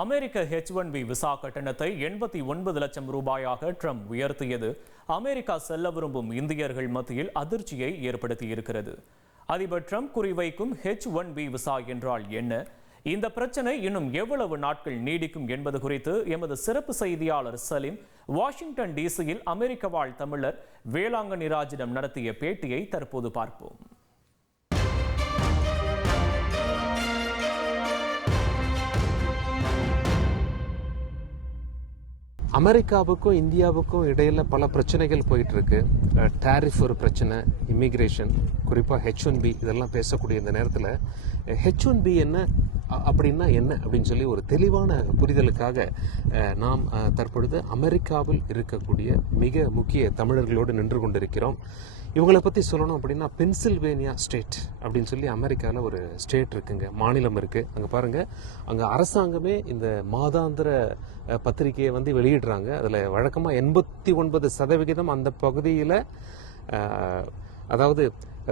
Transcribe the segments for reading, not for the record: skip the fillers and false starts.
அமெரிக்க H1B visa கட்டணத்தை 89 லட்சம் ரூபாயாக ட்ரம்ப் உயர்த்தியது அமெரிக்கா செல்ல விரும்பும் இந்தியர்கள் மத்தியில் அதிர்ச்சியை ஏற்படுத்தியிருக்கிறது. அதிபர் ட்ரம்ப் குறிவைக்கும் H1B விசா என்றால் என்ன, இந்த பிரச்சனை இன்னும் எவ்வளவு நாட்கள் நீடிக்கும் என்பது குறித்து எமது சிறப்பு செய்தியாளர் சலீம் வாஷிங்டன் டிசியில் அமெரிக்க வாழ் தமிழர் வேளாங்கண்ணி ராஜிடம் நடத்திய பேட்டியை தற்போது பார்ப்போம். அமெரிக்காவுக்கும் இந்தியாவுக்கும் இடையில பல பிரச்சனைகள் போயிட்டு இருக்கு. டாரிஃப் ஒரு பிரச்சனை, இமிகிரேஷன், குறிப்பாக H1B இதெல்லாம் பேசக்கூடிய இந்த நேரத்தில் H1B என்ன அப்படின்னா என்ன அப்படின்னு சொல்லி ஒரு தெளிவான புரிதலுக்காக நாம் தற்பொழுது அமெரிக்காவில் இருக்கக்கூடிய மிக முக்கிய தமிழர்களோடு நின்று கொண்டிருக்கிறோம். இவங்களை பற்றி சொல்லணும் அப்படின்னா பென்சில்வேனியா ஸ்டேட் அப்படின்னு சொல்லி அமெரிக்காவில் ஒரு ஸ்டேட் இருக்குங்க, மாநிலம் இருக்குது. அங்கே பாருங்கள், அங்கே அரசாங்கமே இந்த மாதாந்திர பத்திரிகையை வந்து வெளியிடுறாங்க. அதில் வழக்கமாக 89% அந்த பகுதியில் அதாவது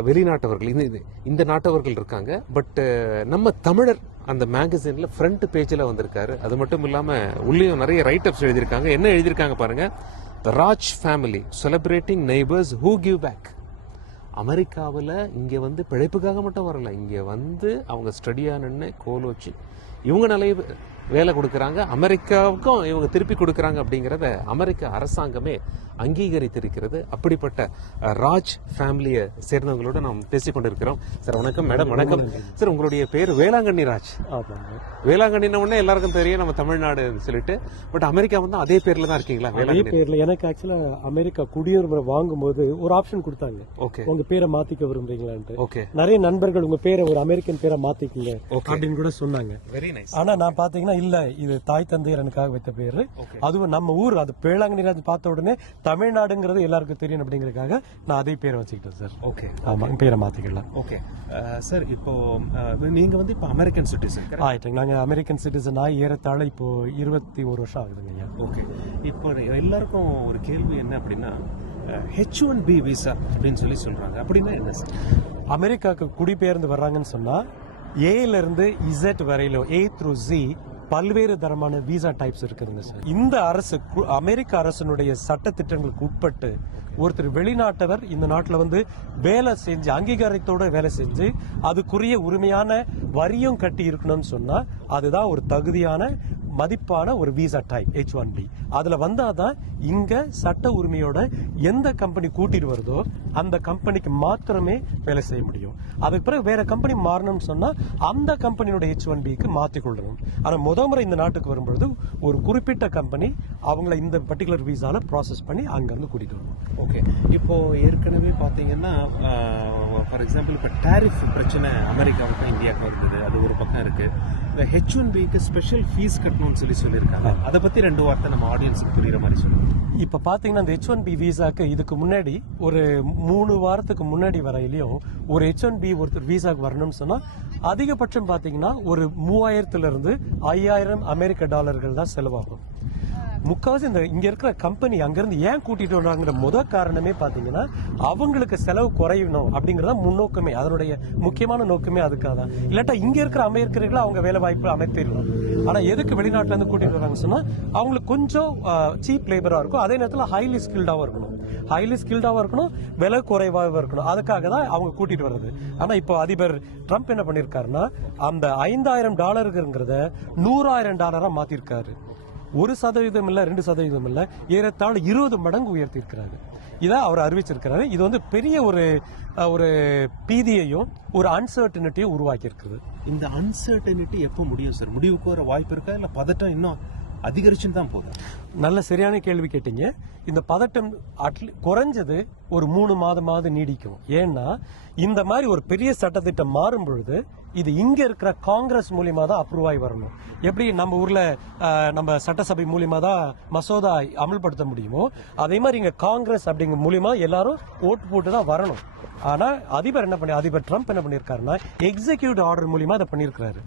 வெளிநாட்டவர்கள், இந்த நாட்டவர்கள் இருக்காங்க. பட் நம்ம தமிழர் அந்த மேகசினில் ஃப்ரண்ட் பேஜில் வந்திருக்காரு. அது மட்டும் இல்லாமல் உள்ளேயும் நிறைய ரைட்டப்ஸ் எழுதியிருக்காங்க. என்ன எழுதியிருக்காங்க பாருங்கள், the Raj family celebrating neighbours who give back. அமெரிக்காவில் இங்கே வந்து பிழைப்புக்காக மட்டும் வரல, இங்கே வந்து அவங்க ஸ்டடியானு கோல் வச்சு இவங்க நிறைய வேலை கொடுக்குறாங்க, அமெரிக்காவுக்கும் இவங்க திருப்பி கொடுக்குறாங்க அப்படிங்கிறத அமெரிக்க அரசாங்கமே அங்கீகரித்திருக்கிறது. அப்படிப்பட்ட ராஜ் ஃபேமிலியை சேர்ந்தவங்களோட நாம் பேசிக்கொண்டிருக்கிறோம். சார் வணக்கம். மேடம் வணக்கம். சார் உங்களுடைய பேர் வேளாங்கண்ணி ராஜ். வேளாங்கண்ணின உடனே எல்லாருக்கும் தெரியும் நம்ம தமிழ்நாடு சொல்லிட்டு, பட் அமெரிக்கா வந்து அதே பேர்ல தான் இருக்கீங்களா? அதே பேர்ல. எனக்கு ஆக்சுவலா அமெரிக்கா குடியுரிமை வாங்கும் போது ஒரு ஆப்ஷன் கொடுத்தாங்க, ஓகே உங்க பேரை மாத்திக்க விரும்புறீங்களான்ட்டு. ஓகே, நிறைய நண்பர்கள் உங்க பேரை ஒரு அமெரிக்கன் பேரை மாத்திக்கீங்க அப்படின்னு கூட சொன்னாங்க. Very nice. ஆனா நான் பாத்தீங்கன்னா இல்ல, இது தாய் தந்தையர் எனக்காக வைத்த பேரு, அதுவும் நம்ம ஊர் அது வேளாங்கண்ணி ராஜ் பார்த்த உடனே தமிழ்நாடுங்கிறது எல்லாருக்கும் தெரியும் அப்படிங்கறதுக்காக நான் அதே பேரை வச்சுக்கிட்டேன் சார். ஓகே, ஆமா, பேரை மாத்திக்கலாம். ஓகே சார், இப்போ நீங்க வந்து இப்போ அமெரிக்கன் சிட்டிசன் ஆயிட்டுங்க. நாங்க அமெரிக்கன் சிட்டிசன் ஆகி ஏறத்தாழ இப்போ 21 வருஷம் ஆகுதுங்க. ஓகே, இப்போ எல்லாருக்கும் ஒரு கேள்வி என்ன அப்படின்னா, H1B விசா அப்படின்னு சொல்லி சொல்றாங்க, அப்படின்னா என்ன சார்? அமெரிக்காவுக்கு குடிபெயர்ந்து வர்றாங்கன்னு சொன்னா ஏல இருந்து Z வரையிலும் A through Z பல்வேறு தரமான விசா டைப்ஸ் இருக்குதுங்க சார். இந்த அரசு, அமெரிக்க அரசனுடைய சட்ட திட்டங்களுக்கு உட்பட்டு ஒருத்தர் வெளிநாட்டவர் இந்த நாட்டில் வந்து வேலை செஞ்சு அங்கீகாரத்தோட வேலை செஞ்சு அதுக்குரிய உரிமையான வரியும் கட்டி இருக்கணும்னு சொன்னா அதுதான் ஒரு தகுதியான மதிப்பான ஒரு விசா டைப் H1B. அதுல வந்தாதான் இங்க சட்ட உரிமையோட எந்த கம்பெனி கூட்டிட்டு வருதோ அந்த கம்பெனிக்கு மாத்திரமே வேலை செய்ய முடியும். அதுக்கு பிறகு வேற கம்பெனி மாறணும்னு சொன்னா அந்த கம்பெனியோட H1Bக்கு மாத்திக் கொள்ளணும். ஆனா முறை இந்த நாட்டுக்கு வரும்பொழுது ஒரு குறிப்பிட்ட கம்பெனி அவங்கள இந்த பர்டிகுலர் விசால ப்ராசஸ் பண்ணி அங்கிருந்து கூட்டிட்டு வரணும். ஓகே, இப்போ ஏற்கனவே பாத்தீங்கன்னா ஃபார் எக்ஸாம்பிள் இப்போ டாரிஃப் பிரச்சனை அமெரிக்காவுக்கு இந்தியாவுக்கு இருக்குது, அது ஒரு பக்கம் இருக்கு. இந்த H1Bக்கு ஸ்பெஷல் ஃபீஸ் கட்டணும்னு சொல்லியிருக்காங்க. அதை பத்தி 2 வார்த்தை நம்ம ஆடியன்ஸுக்கு புரியுற மாதிரி சொல்லுங்க. இப்ப பாத்தீங்கன்னா இந்த H1B விசாக்கு இதுக்கு முன்னாடி ஒரு 3 வாரத்துக்கு முன்னாடி வரையிலையும் ஒரு H1B ஒருத்தர் விசாக்கு வரணும்னு சொன்னா அதிகபட்சம் பாத்தீங்கன்னா ஒரு 3000 இருந்து 5000 அமெரிக்க டாலர்கள் தான் செலவாகும். முக்காவாசி இந்த இங்க இருக்கிற கம்பெனி அங்கிருந்து ஏன் கூட்டிட்டு வராங்கிற முதல் காரணமே பாத்தீங்கன்னா அவங்களுக்கு செலவு குறையணும் அப்படிங்கறத முன்னோக்கமே, அதனுடைய முக்கியமான நோக்கமே அதுக்காக தான். இல்லாட்டா இங்க இருக்கிற அமெரிக்கர்களை அவங்க வேலை வாய்ப்பு அமைத்திடலாம். ஆனா எதுக்கு வெளிநாட்டுல இருந்து கூட்டிட்டு வராங்க சொன்னா அவங்களுக்கு கொஞ்சம் சீப் லேபரா இருக்கும், அதே நேரத்தில் ஹைலி ஸ்கில்டாவும் இருக்கணும், விலை குறைவாகவும் இருக்கணும். அதுக்காக தான் அவங்க கூட்டிட்டு வர்றது. ஆனா இப்போ அதிபர் ட்ரம்ப் என்ன பண்ணிருக்காருன்னா அந்த $5000 $100,000 மாத்திருக்காரு. 1% இல்ல, 2% இல்ல, ஏறத்தாழ 20 மடங்கு உயர்த்தி இருக்கிறாரு. இதான் அவர் அறிவிச்சிருக்கிறாரு. இது வந்து பெரிய ஒரு பீதியையும் ஒரு அன்சர்டனிட்டியும் உருவாக்கி இருக்குது. இந்த அன்சர்டனிட்டி எப்போ முடியும் சார்? முடிவுக்கு வர வாய்ப்பு இருக்கா, இல்ல பதட்டம் இன்னும் அதிகரிச்சுன்னு தான் போதும்? நல்ல சரியான கேள்வி கேட்டீங்க. இந்த பதட்டம் குறைஞ்சது ஒரு 3 மாதமாவது நீடிக்கும். ஏன்னா இந்த மாதிரி ஒரு பெரிய சட்டத்திட்டம் மாறும் பொழுது இது இங்க இருக்கிற காங்கிரஸ் மூலியமா தான் அப்ரூவ் ஆகி வரணும். எப்படி நம்ம ஊர்ல நம்ம சட்டசபை மூலியமா தான் மசோதா அமல்படுத்த முடியுமோ அதே மாதிரி இங்க காங்கிரஸ் அப்படிங்கிற மூலியமா எல்லாரும் ஓட்டு போட்டு தான் வரணும். ஆனா அதிபர் ட்ரம்ப் என்ன பண்ணிருக்காருன்னா எக்ஸிகியூட்டிவ் ஆர்டர் மூலியமா அதை பண்ணிருக்காரு.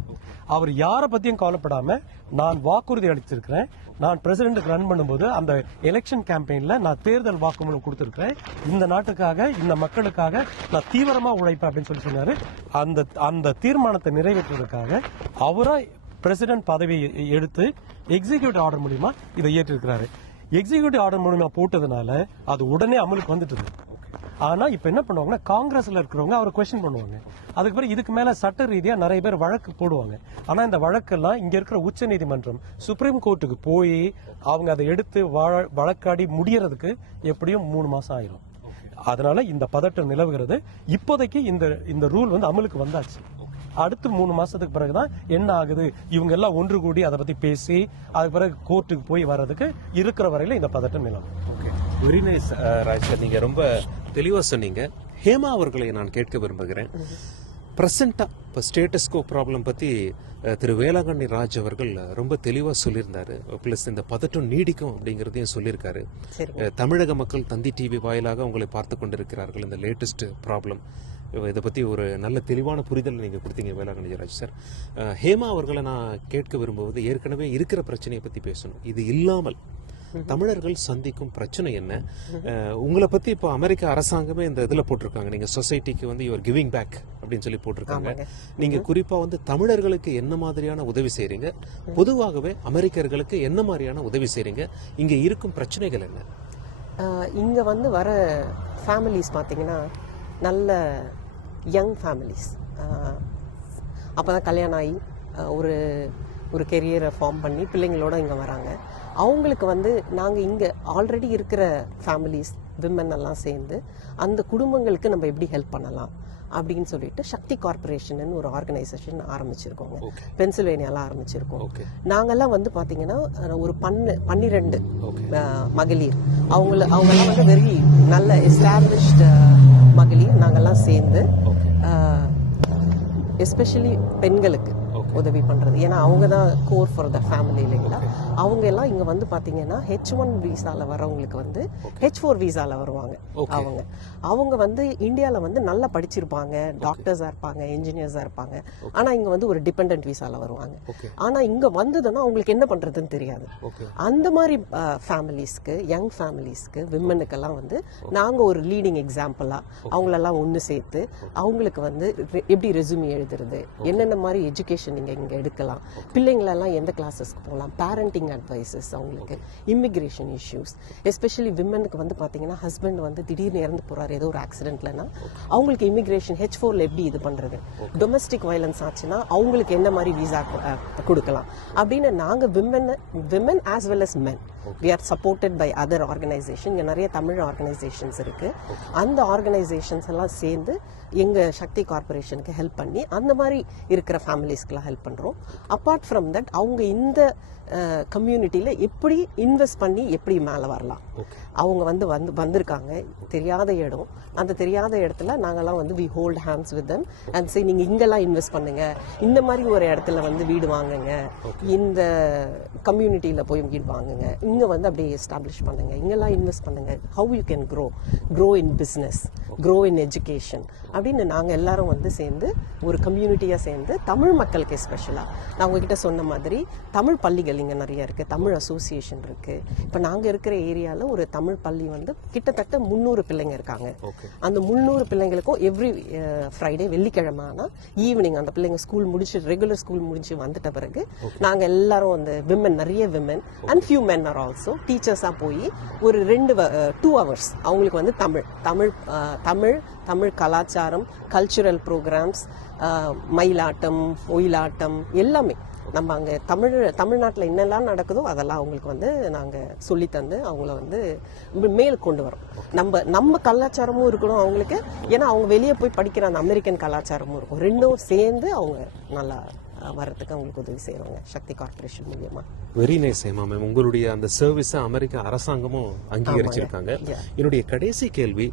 அவர் யாரை பத்தியும் கவலைப்படாம நான் வாக்குறுதி அளிச்சிருக்கிறேன், நான் பிரசிடென்ட் ரன் பண்ணும்போது அந்த எலெக்ஷன் கேம்பெயின்ல நான் தேர்தல் வாக்குமூலம் கொடுத்திருக்கிறேன், இந்த நாட்டுக்காக இந்த மக்களுக்காக நான் தீவிரமா உழைப்பேன் அப்படின்னு சொல்லி சொன்னாரு. அந்த தீர்மானத்தை நிறைவேற்றுவதற்காக அவரா பிரசிடென்ட் பதவியை எடுத்து எக்ஸிகியூட்டிவ் ஆர்டர் மூலியமா இதை ஏற்றிருக்கிறாரு. எக்ஸிகியூட்டிவ் ஆர்டர் மூலியமா போட்டதுனால அது உடனே அமலுக்கு வந்துட்டு. ஆனா இப்ப என்ன பண்ணுவாங்கன்னா காங்கிரஸ்ல இருக்கிறவங்க அவரை கொஸ்டின் பண்ணுவாங்க. அதுக்கு பிறகு இதுக்கு மேல சட்ட ரீதியா நிறைய பேர் வழக்கு போடுவாங்க. ஆனா இந்த வழக்கெல்லாம் இங்க இருக்கிற உச்ச நீதிமன்றம் சுப்ரீம் கோர்ட்டுக்கு போய் அவங்க அதை எடுத்து வழக்காடி முடியறதுக்கு எப்படியும் 3 மாசம் ஆயிரும். அதனால இந்த பதட்டம் நிலவுகிறது. இப்போதைக்கு இந்த ரூல் வந்து அமலுக்கு வந்தாச்சு. அடுத்து 3 மாசத்துக்கு பிறகுதான் என்ன ஆகுது, இவங்க எல்லாம் ஒன்று கூடி அதை பத்தி பேசி அதுக்கு பிறகு கோர்ட்டுக்கு போய் வர்றதுக்கு இருக்கிற வரையில இந்த பதட்டம் நிலவும். வெரி நைஸ் ராஜ் சார், நீங்க ரொம்ப தெளிவா சொன்னீங்க. ஹேமா அவர்களை நான் கேட்க விரும்புகிறேன். பிரசண்டா இப்போ ஸ்டேட்டஸ்கோ ப்ராப்ளம் பத்தி திரு வேளாங்கண்ணி ராஜ் அவர்கள் ரொம்ப தெளிவா சொல்லியிருந்தாரு. பிளஸ் இந்த பதட்டம் நீடிக்கும் அப்படிங்கறதையும் சொல்லியிருக்காரு. தமிழக மக்கள் தந்தி டிவி வாயிலாக உங்களை பார்த்து கொண்டிருக்கிறார்கள். இந்த லேட்டஸ்ட் ப்ராப்ளம் இதை பத்தி ஒரு நல்ல தெளிவான புரிதல் நீங்க கொடுத்தீங்க வேளாங்கண்ணி ராஜ் சார். ஹேமா அவர்களை நான் கேட்க விரும்புவது, ஏற்கனவே இருக்கிற பிரச்சனையை பத்தி பேசணும். இது இல்லாமல் தமிழர்கள் சந்திக்கும் பிரச்சனை என்ன? உங்களை பத்தி இப்போ அமெரிக்க அரசாங்கமே இந்த இதுல போட்டிருக்காங்க, நீங்க சொசைட்டிக்கு வந்து யுவர் கிவிங் பேக் அப்படின்னு சொல்லி போட்டிருக்காங்க. நீங்க குறிப்பா வந்து தமிழர்களுக்கு என்ன மாதிரியான உதவி செய்றீங்க, பொதுவாகவே அமெரிக்கர்களுக்கு என்ன மாதிரியான உதவி செய்றீங்க, இங்க இருக்கும் பிரச்சனைகள் என்ன? இங்க வந்து வர ஃபேமிலிஸ் பாத்தீங்கன்னா நல்ல யங் ஃபேமிலிஸ், அப்பதான் கல்யாணம் ஆகி ஒரு கெரியரை ஃபார்ம் பண்ணி பிள்ளைங்களோட இங்கே வராங்க. அவங்களுக்கு வந்து நாங்கள் இங்கே ஆல்ரெடி இருக்கிற ஃபேமிலிஸ் விமன் எல்லாம் சேர்ந்து அந்த குடும்பங்களுக்கு நம்ம எப்படி ஹெல்ப் பண்ணலாம் அப்படின்னு சொல்லிட்டு சக்தி கார்பரேஷன் ஒரு ஆர்கனைசேஷன் ஆரம்பிச்சிருக்கோங்க. பென்சில்வேனியால ஆரம்பிச்சிருக்கோம். நாங்கெல்லாம் வந்து பாத்தீங்கன்னா ஒரு 12 மகளிர், அவங்கெல்லாம் வந்து வெரி நல்ல எஸ்டாப்ளிஷ்டு மகளிர் நாங்கெல்லாம் சேர்ந்து எஸ்பெஷலி பெண்களுக்கு உதவி பண்றது. ஏன்னா அவங்க தான் கோர் ஃபார் த ஃபேமிலி இல்லைங்களா. அவங்க எல்லாம் இங்க வந்து பாத்தீங்கன்னா H1 விசால வரவங்களுக்கு வந்து H4 விசால வருவாங்க. அவங்க வந்து இந்தியால வந்து நல்லா படிச்சிருப்பாங்க, டாக்டர்ஸா இருப்பாங்க, இன்ஜினியர்ஸா இருப்பாங்க. ஆனா இங்க வந்து ஒரு டிபெண்டன்ட் விசால வருவாங்க. ஆனா இங்க வந்ததுன்னா அவங்களுக்கு என்ன பண்றதுன்னு தெரியாது. அந்த மாதிரி ஃபேமிலிஸ்க்கு, யங் ஃபேமிலிஸ்க்கு, விமனுக்கெல்லாம் வந்து நாங்க ஒரு லீடிங் எக்ஸாம்பிளா அவங்களெல்லாம் ஒன்று சேர்த்து அவங்களுக்கு வந்து எப்படி ரெஸ்யூமே எழுதுறது, என்னென்ன மாதிரி எஜுகேஷன் நீங்க இங்க எடுக்கலாம், பிள்ளைங்களெல்லாம் எந்த கிளாஸஸ்க்கு போகலாம், பேரண்டிங் அட்வைசஸ், அவங்களுக்கு இமிகிரேஷன் இஷ்யூஸ், எஸ்பெஷலி விமனுக்கு வந்து பாத்தீங்கன்னா ஹஸ்பண்ட் வந்து திடீர்னு இறந்து போறாரு ஏதோ ஒரு ஆக்சிடென்ட்லனா அவங்களுக்கு இமிகிரேஷன் H4ல எப்படி இது பண்றது, டொமஸ்டிக் வயலன்ஸ் ஆச்சுன்னா அவங்களுக்கு என்ன மாதிரி விசா கொடுக்கலாம் அப்படின்னு நாங்க women as well as men we are supported by other organization. இங்க நிறைய தமிழ் ஆர்கனைசேஷன்ஸ் இருக்கு. அந்த ஆர்கனைசேஷன்ஸ் எல்லாம் சேர்ந்து எங்க சக்தி கார்பரேஷனுக்கு ஹெல்ப் பண்ணி அந்த மாதிரி இருக்கிற ஃபேமிலிஸ்க்குலாம் ஹெல்ப் பண்றோம். அப்பார்ட் ஃப்ரம் தட் அவங்க இந்த கம்யூனிட்டியில எப்படி இன்வெஸ்ட் பண்ணி எப்படி மேலே வரலாம், அவங்க வந்திருக்காங்க தெரியாத இடம், அந்த தெரியாத இடத்துல நாங்கெல்லாம் வந்து we hold hands with them and say நீங்க இங்கெல்லாம் இன்வெஸ்ட் பண்ணுங்க, இந்த மாதிரி ஒரு இடத்துல வந்து வீடு வாங்குங்க, இந்த கம்யூனிட்டியில போய் வீடு வாங்குங்க, இங்க வந்து அப்படியே எஸ்டாப்ளிஷ் பண்ணுங்க, இங்கெல்லாம் இன்வெஸ்ட் பண்ணுங்க, how you can grow in business, grow in education அப்படின்னு நாங்க எல்லாரும் வந்து சேர்ந்து ஒரு கம்யூனிட்டியா சேர்ந்து தமிழ் மக்களுக்கு எஸ்பெஷலா நான் உங்ககிட்ட சொன்ன மாதிரி தமிழ் பள்ளிகள் இங்க நிறைய இருக்கு, தமிழ் அசோசியேஷன் இருக்கு. இப்ப நாங்க இருக்கிற ஏரியால ஒரு தமிழ் பள்ளி வந்து கிட்டத்தட்ட 300 பிள்ளைங்க இருக்காங்க. அந்த 300 பிள்ளைங்களுக்கும் எவ்ரி ஃப்ரைடே வெள்ளிக்கிழமை ஆனா ஈவினிங் அந்த பிள்ளைங்க ஸ்கூல் முடிச்சு ரெகுலர் ஸ்கூல் முடிச்சு வந்துட்ட பிறகு நாங்க எல்லாரும் அந்த விமன், நிறைய women and few men are also டீச்சர்ஸா போய் ஒரு 2 hours அவங்களுக்கு வந்து தமிழ் கலாச்சாரம், கல்ச்சுரல் ப்ரோக்ராம்ஸ், மயிலாட்டம், ஒயிலாட்டம் எல்லாமே நம்ம அங்கே தமிழ்நாட்டில் என்னெல்லாம் நடக்குதோ அதெல்லாம் அவங்களுக்கு வந்து நாங்கள் சொல்லி தந்து அவங்கள வந்து மேல் கொண்டு வரோம். நம்ம கலாச்சாரமும் இருக்கணும் அவங்களுக்கு, ஏன்னா அவங்க வெளியே போய் படிக்கிற அந்த அமெரிக்கன் கலாச்சாரமும் இருக்கும். ரெண்டும் சேர்ந்து அவங்க நல்லா வர்றதுக்கு அவங்களுக்கு உதவி செய்யறாங்க சக்தி கார்பரேஷன் மூலியமா. வெரி நைஸ் ஹேமா மேம், உங்களுடைய அந்த சர்வீஸ அமெரிக்க அரசாங்கமும் அங்கீகரிச்சிருக்காங்க. என்னுடைய கடைசி கேள்வி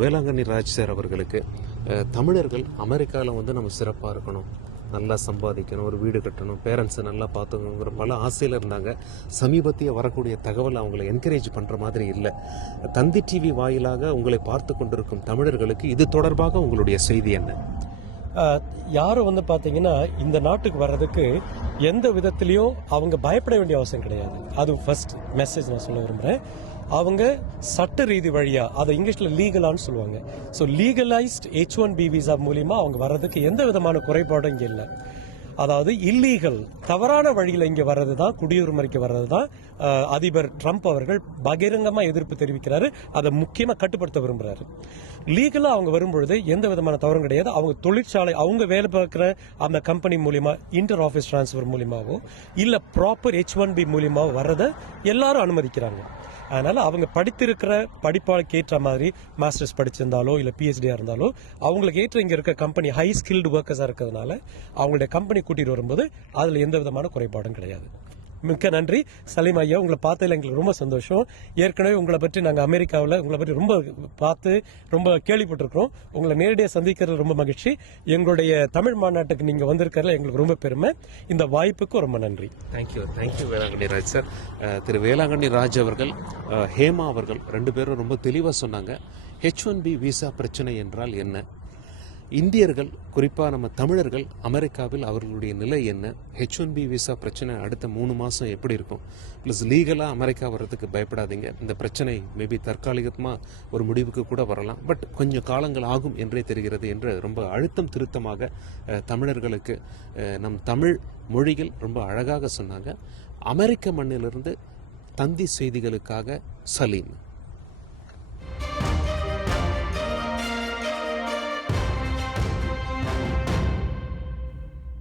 வேளாங்கண்ணி ராஜ் சார் அவர்களுக்கு, தமிழர்கள் அமெரிக்கால வந்து நம்ம சிறப்பா இருக்கணும், நல்லா சம்பாதிக்கணும், ஒரு வீடு கட்டணும், பேரண்ட்ஸை நல்லா பார்த்துக்கணுங்கிற பல ஆசையில் இருந்தாங்க. சமீபத்திய வரக்கூடிய தகவல் அவங்களை என்கரேஜ் பண்ணுற மாதிரி இல்லை. தந்தி டிவி வாயிலாக உங்களை பார்த்து கொண்டிருக்கும் தமிழர்களுக்கு இது தொடர்பாக உங்களுடைய செய்தி என்ன? யாரும் வந்து பார்த்தீங்கன்னா இந்த நாட்டுக்கு வர்றதுக்கு எந்த விதத்திலையும் அவங்க பயப்பட வேண்டிய அவசியம் கிடையாது. அது ஃபர்ஸ்ட் மெசேஜ் நான் சொல்ல விரும்புகிறேன். அவங்க சட்ட ரீதி வழியா, அதை இங்கிலீஷ்ல லீகலான்னு சொல்லுவாங்க. ஸோ லீகலைஸ்ட் H1B விசா மூலியமா அவங்க வர்றதுக்கு எந்த விதமான குறைபாடும் இங்கே இல்லை. அதாவது இல்லீகல் தவறான வழியில் இங்க வர்றது தான், குடியுரிமைக்கு வர்றது தான் அதிபர் ட்ரம்ப் அவர்கள் பகிரங்கமா எதிர்ப்பு தெரிவிக்கிறாரு. அதை முக்கியமா கட்டுப்படுத்த விரும்புறாரு. லீகலா அவங்க வரும்பொழுது எந்த விதமான தவறும் கிடையாது. அவங்க தொழிற்சாலை, அவங்க வேலை பார்க்கிற அந்த கம்பெனி மூலியமா இன்டர் ஆஃபீஸ் டிரான்ஸ்ஃபர் மூலியமாவோ இல்ல ப்ராப்பர் H1B மூலியமாவோ வர்றதை எல்லாரும் அனுமதிக்கிறாங்க. அதனால அவங்க படித்திருக்கிற படிப்பாளுக்கு ஏற்ற மாதிரி மாஸ்டர்ஸ் படிச்சிருந்தாலோ இல்ல PhD இருந்தாலோ அவங்களுக்கு ஏற்ற இங்க இருக்க கம்பெனி ஹை ஸ்கில்டு ஒர்க்கர்ஸா இருக்கிறதுனால அவங்களுடைய கம்பெனி கூட்டிட்டு வரும்போது அதுல எந்த விதமான குறைபாடும் கிடையாது. மிக்க நன்றி சலீம் ஐயா, உங்களை பார்த்ததுல எங்களுக்கு ரொம்ப சந்தோஷம். ஏற்கனவே உங்களை பற்றி நாங்கள் அமெரிக்காவில் உங்களை பற்றி ரொம்ப பார்த்து ரொம்ப கேள்விப்பட்டிருக்கிறோம். உங்களை நேரடியாக சந்திக்கிறது ரொம்ப மகிழ்ச்சி. எங்களுடைய தமிழ் மாநாட்டுக்கு நீங்க வந்திருக்கிறதுல எங்களுக்கு ரொம்ப பெருமை. இந்த வாய்ப்புக்கு ரொம்ப நன்றி. Thank you Velankanni Raj sir. திரு வேளாங்கண்ணி ராஜ் அவர்கள், ஹேமா அவர்கள் 2 பேரும் ரொம்ப தெளிவாக சொன்னாங்க. H1B விசா பிரச்சனை என்றால் என்ன, இந்தியர்கள் குறிப்பாக நம்ம தமிழர்கள் அமெரிக்காவில் அவர்களுடைய நிலை என்ன, H1B விசா பிரச்சனை அடுத்த 3 மாதம் எப்படி இருக்கும், ப்ளஸ் லீகலாக அமெரிக்கா வர்றதுக்கு பயப்படாதீங்க. இந்த பிரச்சனை மேபி தற்காலிகமாக ஒரு முடிவுக்கு கூட வரலாம், பட் கொஞ்சம் காலங்கள் ஆகும் என்றே தெரிகிறது என்று ரொம்ப அழுத்தம் திருத்தமாக தமிழர்களுக்கு நம் தமிழ் மொழியில் ரொம்ப அழகாக சொன்னாங்க. அமெரிக்க மண்ணிலிருந்து தந்தி செய்திகளுக்காக சலீம்.